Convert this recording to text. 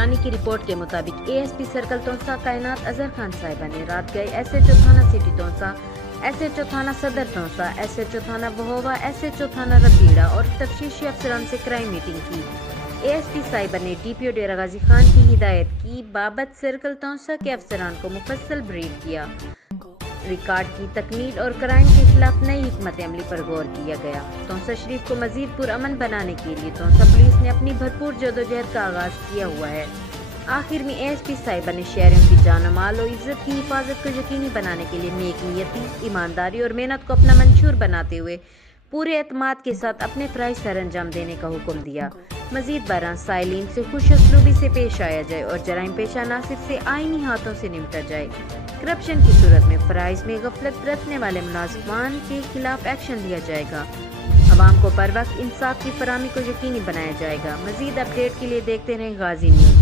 افسرانی کی رپورٹ کے مطابق ASP سرکل تونسا کائنات اظہر خان صاحبہ نے رات گئے SHO تھانہ سٹی تونسا، SHO تھانہ صدر تونسا، SHO تھانہ بہووا، SHO تھانہ ربیڑہ اور تفتیشی افسران سے کرائم میٹنگ کی۔ ASP صاحبہ نے DPO ڈیرہ غازی خان کی ہدایت کی بابت سرکل تونسا کے افسران کو مفصل بریف کیا، ریکارڈ کی تکمیل اور کرائم کے خلاف نئی حکمت عملی پر غور کیا گیا۔ تونسا شریف کو مزید پرامن بنانے کے لیے تونسا پولیس نے اپنی بھرپور جدوجہد کا آغاز کیا ہوا ہے۔ آخر میں ASP صاحبہ نے شہریوں کی جان و مال و عزت کی حفاظت کو یقینی بنانے کے لیے نیک نیتی، ایمانداری اور محنت کو اپنا منشور بناتے ہوئے پورے اعتماد کے ساتھ اپنے فرائض سر انجام دینے کا حکم دیا۔ مزید برآں سائلین سے خوش اسلوبی سے پیش آیا جائے اور جرائم پیشہ عناصر سے آئینی ہاتھوں سے نمٹا جائے۔ کرپشن کی صورت میں فرائض میں غفلت برتنے والے ملازمان کے خلاف ایکشن لیا جائے گا۔ عوام کو بر وقت انصاف کی فراہمی کو یقینی بنایا جائے گا۔ مزید اپ ڈیٹ کے لیے دیکھتے رہیں غازی نیوز۔